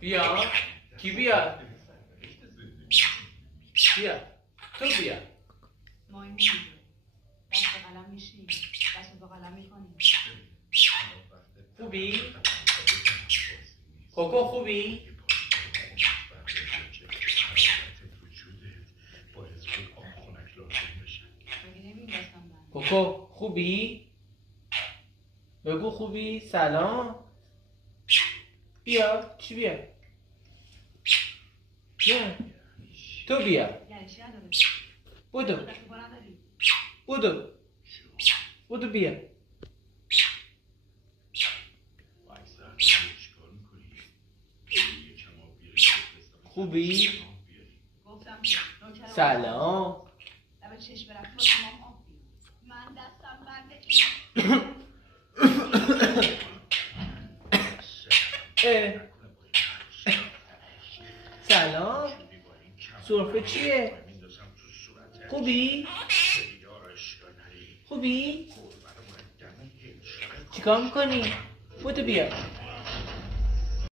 بیا. کی بیا؟ بیا. تو بیا. ما این میگه دست به قلم میشیم دست به قلم میکنیم. خوبی؟ کوکو خوبی؟ کوکو خوبی؟ بگو خوبی؟ سلام. بیا. چی بیا؟ بیا. تو بیا. بودو. بودو. بودو بیا. خوبی؟ سلام. من دستم بنده سلام. سرفه چیه؟ خوبی؟ خوبی؟ چیکار میکنی؟ بودو بیا.